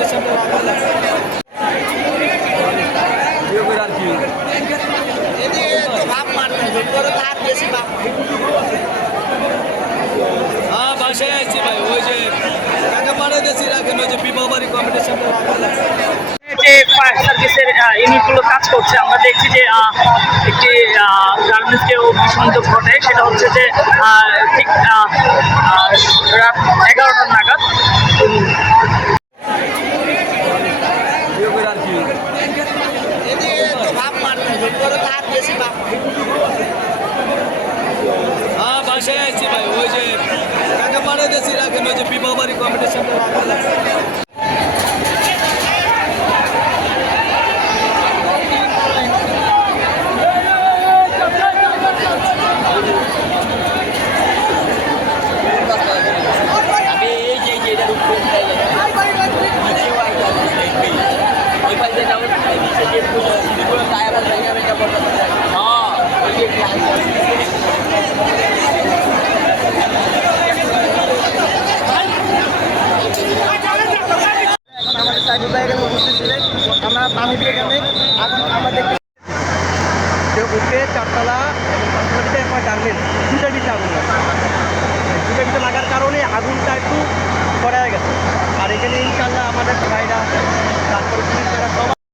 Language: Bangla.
কম্পিটিশন আর কি হ্যাঁ বাসায় আসছি ভাই ওই যে টাকা পাঠিয়ে দিয়েছি রাখেন ওই যে বিবাহ বাড়ি কম্পিটিশন যে ফায়ার সার্ভিসের ইউনিটগুলো কাজ করছে আমরা দেখছি যে একটি গার্মেন্টসকেও বিস্ফোরণ ঘটে সেটা হচ্ছে যে ঠিক রাত 11টার নাগাদ আর কি হ্যাঁ বাসায় আসছি ভাই ওই যে টাকা পাঠিয়ে দিয়েছি রাখেন ওই যে বিবাহ বাড়ি কম্পিটিশন আমরা পানিতে এখানে আগুন আমাদের উপরে চারতলা এবং পাঁচতলাতে একটা গার্মেন্টস দুটার ভিতরে আগুন লাগে দুটার ভিতরে লাগার কারণে আগুনটা একটু ছড়ায় গেছে আর এখানে ইনশাল্লাহ আমাদের ভাইরা